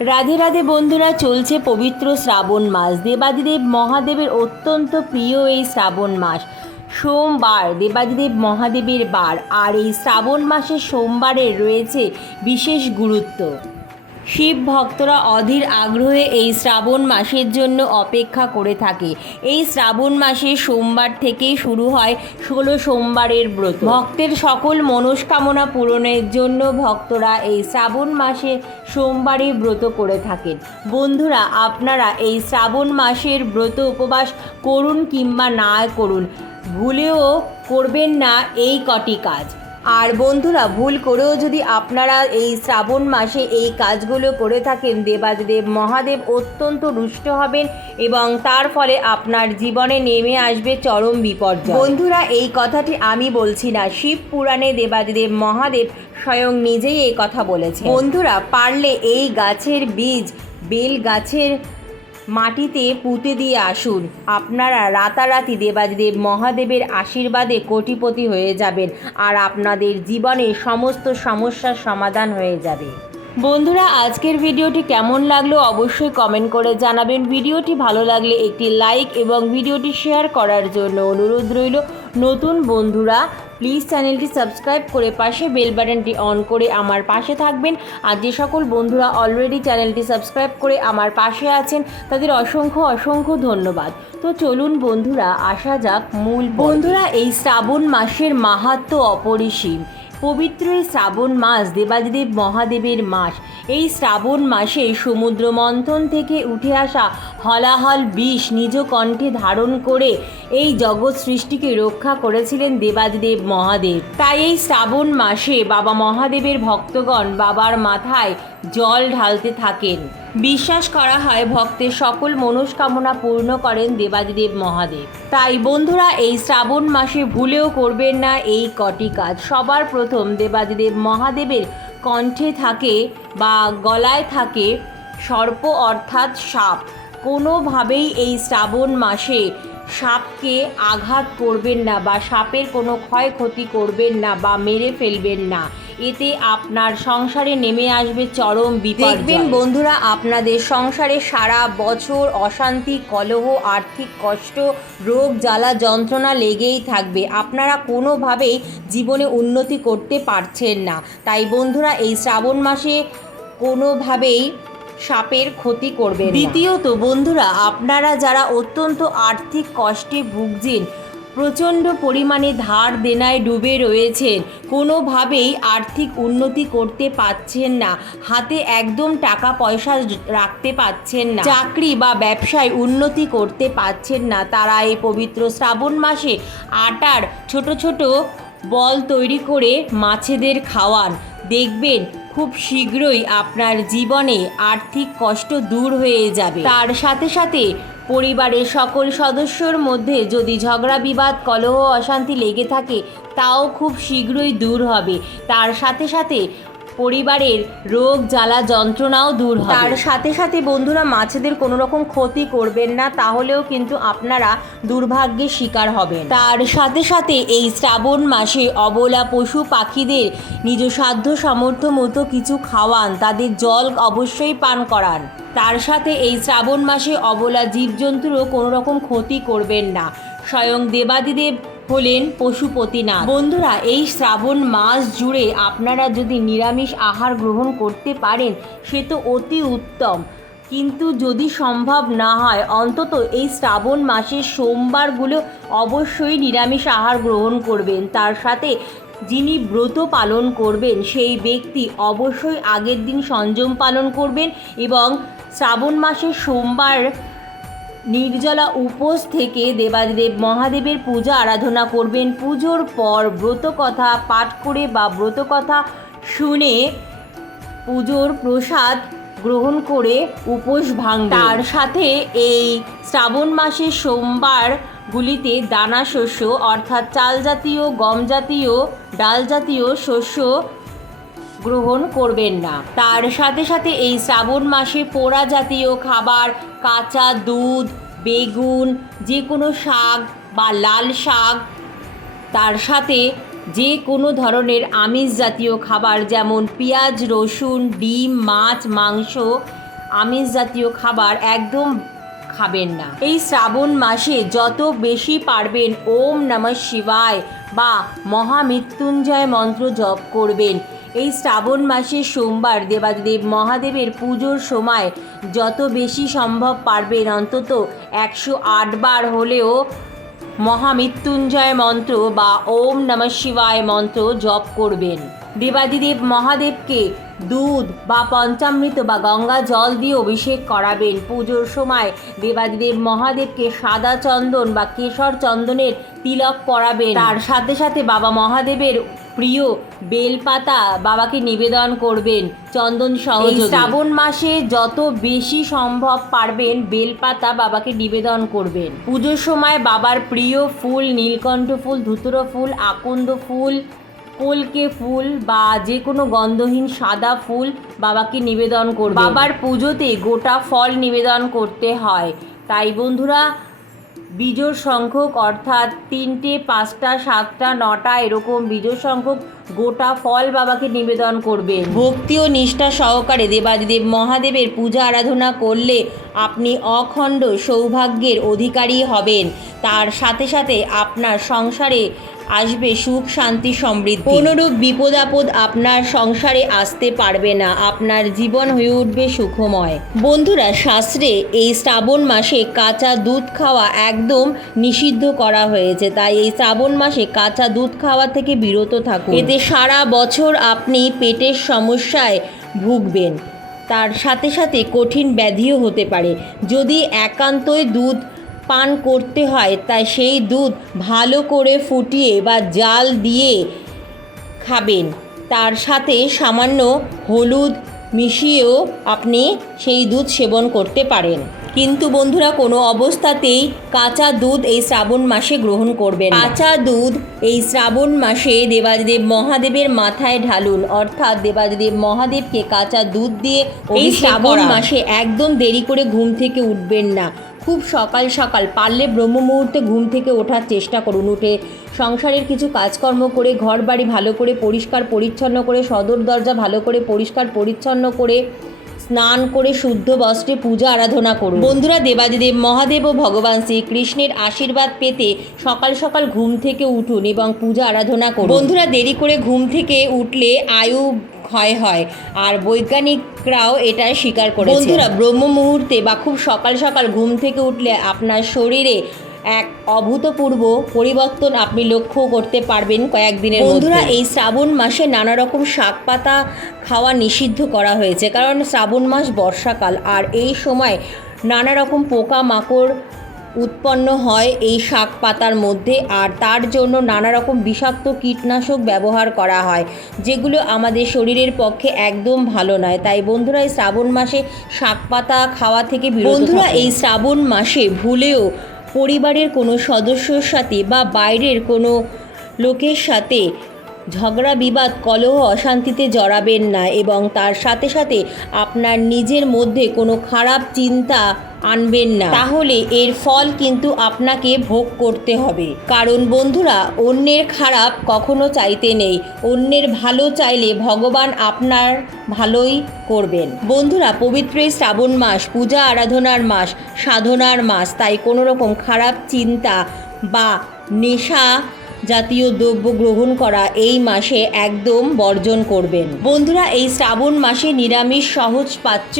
রাধে রাধে বন্ধুরা, চলছে পবিত্র শ্রাবণ মাস। দেবাদিদেব মহাদেবের অত্যন্ত প্রিয় এই শ্রাবণ মাস। সোমবার, দেবাদিদেব মহাদেবের বার। আর এই শ্রাবণ মাসের সোমবারের রয়েছে বিশেষ গুরুত্ব। শিব ভক্তরা অধীর আগ্রহে এই শ্রাবণ মাসের জন্য অপেক্ষা করে থাকে। এই শ্রাবণ মাসে সোমবার থেকেই শুরু হয় ষোলো সোমবারের ব্রত। ভক্তের সকল মনস্কামনা পূরণের জন্য ভক্তরা এই শ্রাবণ মাসে সোমবারে ব্রত করে থাকেন। বন্ধুরা, আপনারা এই শ্রাবণ মাসের ব্রত উপবাস করুন কিংবা না করুন, ভুলেও করবেন না এই কটি কাজ। আর বন্ধুরা, ভুল করেও যদি আপনারা এই শ্রাবণ মাসে এই কাজগুলো করে থাকেন দেবাদেব মহাদেব অত্যন্ত রুষ্ট হবেন এবং তার ফলে আপনার জীবনে নেমে আসবে চরম বিপর্যয়। বন্ধুরা, এই কথাটি আমি বলছি না। শিব পুরাণে দেবাদেব মহাদেব স্বয়ং নিজেই এই কথা বলেছে বন্ধুরা, পারলে এই গাছের বীজ, বেল গাছের মাটিতে পুঁতে দিয়ে আসুন। আপনারা রাতারাতি দেবাদেব মহাদেবের আশীর্বাদে কোটিপতি হয়ে যাবেন আর আপনাদের জীবনে সমস্ত সমস্যার সমাধান হয়ে যাবে। বন্ধুরা, আজকের ভিডিওটি কেমন লাগল অবশ্যই কমেন্ট করে জানাবেন। ভিডিওটি ভালো লাগলে একটি লাইক এবং ভিডিওটি শেয়ার করার জন্য অনুরোধ রইল। নতুন বন্ধুরা প্লিজ চ্যানেলটি সাবস্ক্রাইব করে পাশে বেল বাটনটি অন করে আমার পাশে থাকবেন। আর যে সকল বন্ধুরা অলরেডি চ্যানেলটি সাবস্ক্রাইব করে আমার পাশে আছেন, তাদের অসংখ্য অসংখ্য ধন্যবাদ। তো চলুন বন্ধুরা, আসা যাক মূল বন্ধুরা, এই শ্রাবণ মাসের মাহাত্ম অপরিসীম। পবিত্র শ্রাবণ মাস দেবাদিদেব মহাদেবের মাস। এই শ্রাবণ মাসে সমুদ্র মন্থন থেকে উঠে আসা হলাহল বিষ নিজ কণ্ঠে ধারণ করে এই জগৎ সৃষ্টিকে রক্ষা করেছিলেন দেবাদিদেব মহাদেব। তাই এই শ্রাবণ মাসে বাবা মহাদেবের ভক্তগণ বাবার মাথায় জল ঢালতে থাকেন। বিশ্বাস করা হয় ভক্তের সকল মনস্কামনা পূর্ণ করেন দেবাদিদেব মহাদেব। তাই বন্ধুরা, এই শ্রাবণ মাসে ভুলেও করবেন না এই কটি কাজ। সবার প্রথম দেবাদিদেব মহাদেবের কণ্ঠে থাকে বা গলায় থাকে সর্প অর্থাৎ সাপ। কোনোভাবেই এই শ্রাবণ মাসে সাপকে আঘাত করবেন না বা সাপের কোনো ক্ষয়ক্ষতি করবেন না বা মেরে ফেলবেন না। এতে আপনার সংসারে নেমে আসবে চরম বিপদ দেখবেন বন্ধুরা আপনাদের সংসারে সারা বছর অশান্তি কলহ আর্থিক কষ্ট রোগ জ্বালা যন্ত্রণা লেগেই থাকবে। আপনারা কোনোভাবেই জীবনে উন্নতি করতে পারছেন না। তাই বন্ধুরা এই শ্রাবণ মাসে কোনোভাবেই সাপের ক্ষতি করবে দ্বিতীয়ত বন্ধুরা আপনারা যারা অত্যন্ত আর্থিক কষ্টে ভুগছেন প্রচণ্ড পরিমাণে ধার দেনায় ডুবে রয়েছেন। কোনোভাবেই আর্থিক উন্নতি করতে পাচ্ছেন না। হাতে একদম টাকা পয়সা রাখতে পাচ্ছেন না। চাকরি বা ব্যবসায় উন্নতি করতে পাচ্ছেন না তারা এই পবিত্র শ্রাবণ মাসে আটার ছোট ছোট বল তৈরি করে মাছেদের খাওয়ান। দেখবেন খুব শীঘ্রই আপনার জীবনে আর্থিক কষ্ট দূর হয়ে যাবে। তার সাথে সাথে পরিবারের সকল সদস্যর মধ্যে যদি ঝগড়া, বিবাদ, কলহ, অশান্তি লেগে থাকে, তাও খুব শীঘ্রই দূর হবে। তার সাথে সাথে পরিবারের রোগ জ্বালা যন্ত্রণাও দূর হবে। তার সাথে সাথে বন্ধুরা মাছেদের কোনো রকম ক্ষতি করবেন না তাহলেও কিন্তু আপনারা দুর্ভাগ্যের শিকার হবেন। তার সাথে সাথে এই শ্রাবণ মাসে অবলা পশু পাখিদের নিজ সাধ্য সামর্থ্য মতো কিছু খাওয়ান তাদের জল অবশ্যই পান করান। তার সাথে এই শ্রাবণ মাসে অবলা জীবজন্তুরও কোনো রকম ক্ষতি করবেন না। স্বয়ং দেবাদিদেব হলেন পশুপতিনাথ। বন্ধুরা, এই শ্রাবণ মাস জুড়ে আপনারা যদি নিরামিষ আহার গ্রহণ করতে পারেন, সে তো অতি উত্তম। কিন্তু যদি সম্ভব না হয়, অন্তত এই শ্রাবণ মাসের সোমবারগুলো অবশ্যই নিরামিষ আহার গ্রহণ করবেন। তার সাথে যিনি ব্রত পালন করবেন, সেই ব্যক্তি অবশ্যই আগের দিন সংযম পালন করবেন এবং শ্রাবণ মাসের সোমবার নির্জলা উপোস থেকে দেবাদেব মহাদেবের পূজা আরাধনা করবেন। পুজোর পর ব্রত কথা পাঠ করে বা ব্রত কথা শুনে পুজোর প্রসাদ গ্রহণ করে উপোস ভাঙবে তার সাথে এই শ্রাবণ মাসের সোমবারগুলিতে দানা শস্য, অর্থাৎ চাল জাতীয়, গম জাতীয়, ডাল জাতীয় শস্য গ্রহণ করবেন না। তার সাথে সাথে এই শ্রাবণ মাসে পোড়া জাতীয় খাবার কাঁচা দুধ, বেগুন যে কোনো শাক বা লাল শাক, তার সাথে যে কোনো ধরনের আমিষ জাতীয় খাবার যেমন পেঁয়াজ, রসুন, ডিম, মাছ, মাংস, আমিষ জাতীয় খাবার একদম খাবেন না। এই শ্রাবণ মাসে যত বেশি পারবেন ওম নমঃ শিবায় বা মহামৃত্যুঞ্জয় মন্ত্র জপ করবেন। এই শ্রাবণ মাসে সোমবার দেবাদেব মহাদেবের পুজোর সময় যত বেশি সম্ভব পারবেন অন্তত একশো বার হলেও মহামৃত্যুঞ্জয় মন্ত্র বা ওম নমঃ শিবায় মন্ত্র জপ করবেন। দেবাদিদেব মহাদেবকে দুধ বা পঞ্চামৃত বা গঙ্গা জল দিয়ে অভিষেক করাবেন। পুজোর সময় দেবাদিদেব মহাদেবকে সাদা চন্দন বা কেশর চন্দনের তিলক পরাবেন। তার সাথে সাথে বাবা মহাদেবের প্রিয় বেলপাতা বাবাকে নিবেদন করবেন চন্দন সহ শ্রাবণ মাসে যত বেশি সম্ভব পারবেন বেলপাতা বাবাকে নিবেদন করবেন। পুজোর সময় বাবার প্রিয় ফুল নীলকণ্ঠ ফুল ধুতুরো ফুল আকন্দ ফুল কলকে ফুল বা যে কোনো গন্ধহীন সাদা ফুল বাবাকে নিবেদন করবে বাবার পুজোতে গোটা ফল নিবেদন করতে হয়। তাই বন্ধুরা বীজোর সংখ্যক, অর্থাৎ তিনটে, পাঁচটা, সাতটা, নটা, এরকম বীজোর সংখ্যক গোটা ফল বাবাকে নিবেদন করবে। ভক্তি ও নিষ্ঠা সহকারে দেবাদিদেব মহাদেবের পূজা আরাধনা করলে আপনি অখণ্ড সৌভাগ্যের অধিকারী হবেন। তার সাথে সাথে আপনার সংসারে আসবে সুখ, শান্তি, সমৃদ্ধি। কোনোরূপ বিপদ আপদ আপনার সংসারে আসতে পারবে না। আপনার জীবন হয়ে উঠবে সুখময়। বন্ধুরা, শাস্ত্রে এই শ্রাবণ মাসে কাঁচা দুধ খাওয়া একদম নিষিদ্ধ করা হয়েছে। তাই এই শ্রাবণ মাসে কাঁচা দুধ খাওয়া থেকে বিরত থাকুন। এতে সারা বছর আপনি পেটের সমস্যায় ভুগবেন। তার সাথে সাথে কঠিন ব্যাধিও হতে পারে। যদি একান্তই দুধ পান করতে হয় তাই সেই দুধ ভালো করে ফুটিয়ে বা জাল দিয়ে খাবেন। তার সাথে সামান্য হলুদ মিশিয়েও আপনি সেই দুধ সেবন করতে পারেন। কিন্তু বন্ধুরা কোনো অবস্থাতেই কাঁচা দুধ এই শ্রাবণ মাসে গ্রহণ করবেন কাঁচা দুধ এই শ্রাবণ মাসে দেবাদেব মহাদেবের মাথায় ঢালুন। অর্থাৎ দেবাদেব মহাদেবকে কাঁচা দুধ দিয়ে এই শ্রাবণ মাসে একদম দেরি করে ঘুম থেকে উঠবেন না। খুব সকাল সকাল পারলে ব্রহ্ম মুহূর্তে ঘুম থেকে ওঠার চেষ্টা করুন, উঠে সংসারের কিছু কাজকর্ম করে ঘর বাড়ি ভালো করে পরিষ্কার পরিচ্ছন্ন করে, সদর দরজা ভালো করে পরিষ্কার পরিচ্ছন্ন করে, স্নান করে শুদ্ধ বস্ত্রে পূজা আরাধনা করুন। বন্ধুরা দেবাদিদেব, মহাদেব ও ভগবান শ্রীকৃষ্ণের আশীর্বাদ পেতে সকাল সকাল ঘুম থেকে উঠুন এবং পূজা আরাধনা করুন। বন্ধুরা দেরি করে ঘুম থেকে উঠলে আয়ু ক্ষয় হয়। আর বৈজ্ঞানিকরাও এটা স্বীকার করে বন্ধুরা ব্রহ্ম মুহূর্তে বা খুব সকাল সকাল ঘুম থেকে উঠলে আপনার শরীরে এক অভূতপূর্ব পরিবর্তন আপনি লক্ষ্য করতে পারবেন কয়েকদিনের বন্ধুরা এই শ্রাবণ মাসে নানা রকম শাক পাতা খাওয়া নিষিদ্ধ করা হয়েছে। কারণ শ্রাবণ মাস বর্ষাকাল আর এই সময় নানা রকম পোকা মাকড় উৎপন্ন হয় এই শাক পাতার মধ্যে আর তার জন্য নানা রকম বিষাক্ত কীটনাশক ব্যবহার করা হয় যেগুলো আমাদের শরীরের পক্ষে একদম ভালো নয়। তাই বন্ধুরা এই শ্রাবণ মাসে শাক পাতা খাওয়া থেকে বন্ধুরা এই শ্রাবণ মাসে ভুলেও পরিবারের কোনো সদস্যর সাথে বা বাইরের কোনো লোকের সাথে ঝগড়া, বিবাদ, কলহ, অশান্তিতে জড়াবেন না এবং তার সাথে সাথে আপনার নিজের মধ্যে কোনো খারাপ চিন্তা আনবেন না। তাহলে এর ফল কিন্তু আপনাকে ভোগ করতে হবে। কারণ বন্ধুরা, অন্যের খারাপ কখনো চাইতে নেই। অন্যের ভালো চাইলে ভগবান আপনার ভালোই করবেন। বন্ধুরা, পবিত্র শ্রাবণ মাস, পূজা আরাধনার মাস, সাধনার মাস, তাই কোনো রকম খারাপ চিন্তা বা নেশা জাতীয় দ্রব্য গ্রহণ করা এই মাসে একদম বর্জন করবেন। বন্ধুরা, এই শ্রাবণ মাসে নিরামিষ, সহজ পাচ্য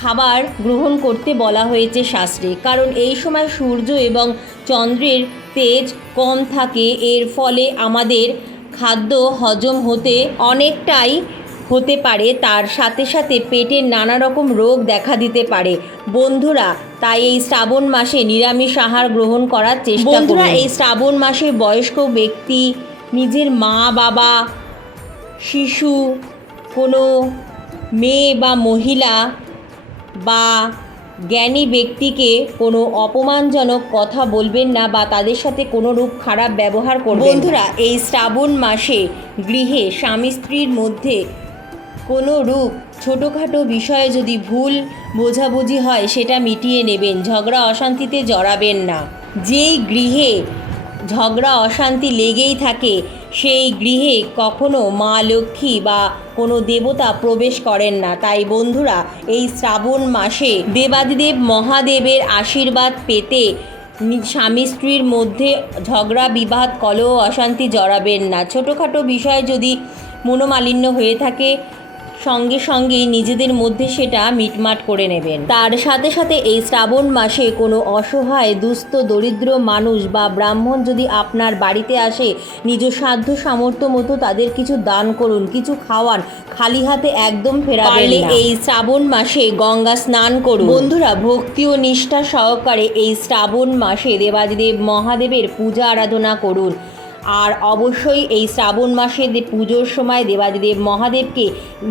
খাবার গ্রহণ করতে বলা হয়েছে শাস্ত্রে। কারণ এই সময় সূর্য এবং চন্দ্রের তেজ কম থাকে, এর ফলে আমাদের খাদ্য হজম হতে অনেকটাই হতে পারে তার সাথে সাথে পেটের নানা রকম রোগ দেখা দিতে পারে। বন্ধুরা তাই এই শ্রাবণ মাসে নিরামিষ আহার গ্রহণ করার চেষ্টা বন্ধুরা এই শ্রাবণ মাসে বয়স্ক ব্যক্তি নিজের মা বাবা শিশু কোনো মেয়ে বা মহিলা বা জ্ঞানী ব্যক্তিকে কোনো অপমানজনক কথা বলবেন না বা তাদের সাথে কোনো রূপ খারাপ ব্যবহার করবেন বন্ধুরা এই শ্রাবণ মাসে গৃহে স্বামী স্ত্রীর মধ্যে কোনো রূপ, ছোটোখাটো বিষয়ে যদি ভুল বোঝাবুঝি হয়, সেটা মিটিয়ে নেবেন। ঝগড়া অশান্তিতে জড়াবেন না। যেই গৃহে ঝগড়া অশান্তি লেগেই থাকে, সেই গৃহে কখনো মা লক্ষ্মী বা কোনো দেবতা প্রবেশ করেন না। তাই বন্ধুরা, এই শ্রাবণ মাসে দেবাদিদেব মহাদেবের আশীর্বাদ পেতে স্বামী স্ত্রীর মধ্যে ঝগড়া, বিবাদ, কলহ, অশান্তি জড়াবেন না। ছোটোখাটো বিষয়ে যদি মনোমালিন্য হয়ে থাকে সঙ্গে সঙ্গেই নিজেদের মধ্যে সেটা মিটমাট করে নেবেন। তার সাথে সাথে এই শ্রাবণ মাসে কোনো অসহায় দুস্থ দরিদ্র মানুষ বা ব্রাহ্মণ যদি আপনার বাড়িতে আসে নিজ সাধ্য সামর্থ্য মতো তাদের কিছু দান করুন কিছু খাওয়ান খালি হাতে একদম ফেরাবেন এই শ্রাবণ মাসে গঙ্গা স্নান করুন। বন্ধুরা ভক্তি ও নিষ্ঠা সহকারে এই শ্রাবণ মাসে দেবাদিদেব মহাদেবের পূজা আরাধনা করুন। আর অবশ্যই এই শ্রাবণ মাসে পুজোর সময় দেবাদিদেব মহাদেবকে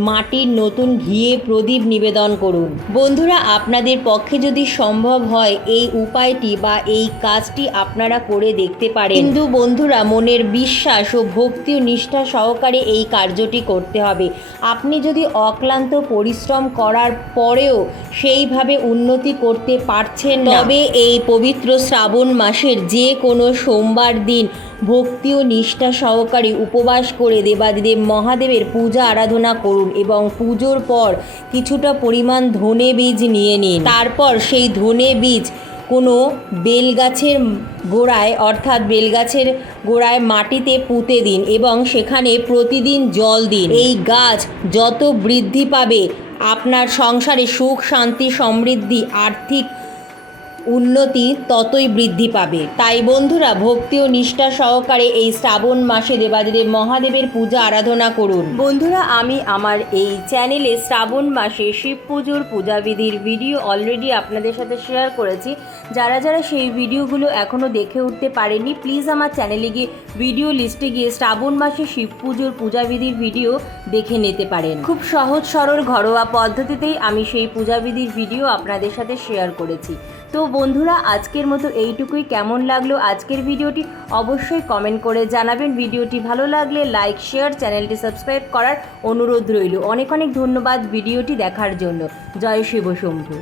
মাটির নতুন ঘিয়ে প্রদীপ নিবেদন করুন। বন্ধুরা আপনাদের পক্ষে যদি সম্ভব হয় এই উপায়টি বা এই কাজটি আপনারা করে দেখতে পারেন। কিন্তু বন্ধুরা মনের বিশ্বাস ও ভক্তি ও নিষ্ঠা সহকারে এই কার্যটি করতে হবে। আপনি যদি অক্লান্ত পরিশ্রম করার পরেও সেইভাবে উন্নতি করতে পারছেন তবে এই পবিত্র শ্রাবণ মাসের যে কোনো সোমবার দিন ভক্তি ও নিষ্ঠা সহকারে উপবাস করে দেবাদিদেব মহাদেবের পূজা আরাধনা করুন এবং পুজোর পর কিছুটা পরিমাণ ধনে বীজ নিয়ে নিন। তারপর সেই ধনে বীজ কোনো বেলগাছের গোড়ায়, অর্থাৎ বেলগাছের গোড়ায় মাটিতে পুঁতে দিন এবং সেখানে প্রতিদিন জল দিন। এই গাছ যত বৃদ্ধি পাবে, আপনার সংসারে সুখ, শান্তি, সমৃদ্ধি, আর্থিক উন্নতি ততই বৃদ্ধি পাবে। তাই বন্ধুরা, ভক্তি ও নিষ্ঠা সহকারে এই শ্রাবণ মাসে দেবাদিদেব মহাদেবের পূজা আরাধনা করুন। বন্ধুরা, আমি আমার এই চ্যানেলে শ্রাবণ মাসে শিব পুজোর পূজাবিধির ভিডিও অলরেডি আপনাদের সাথে শেয়ার করেছি। যারা যারা সেই ভিডিওগুলো এখনও দেখে উঠতে পারেনি প্লিজ আমার চ্যানেলে গিয়ে ভিডিও লিস্টে গিয়ে শ্রাবণ মাসে শিব পুজোর পূজাবিধির ভিডিও দেখে নিতে পারেন। খুব সহজ সরল ঘরোয়া পদ্ধতিতেই আমি সেই পূজাবিধির ভিডিও আপনাদের সাথে শেয়ার করেছি। তো বন্ধুরা, আজকের মতো এইটুকুই। কেমন লাগল আজকের ভিডিওটি অবশ্যই কমেন্ট করে জানাবেন। ভিডিওটি ভালো লাগলে লাইক, শেয়ার, চ্যানেলটি সাবস্ক্রাইব করার অনুরোধ রইল। অনেক অনেক ধন্যবাদ ভিডিওটি দেখার জন্য। জয় শিব শম্ভু।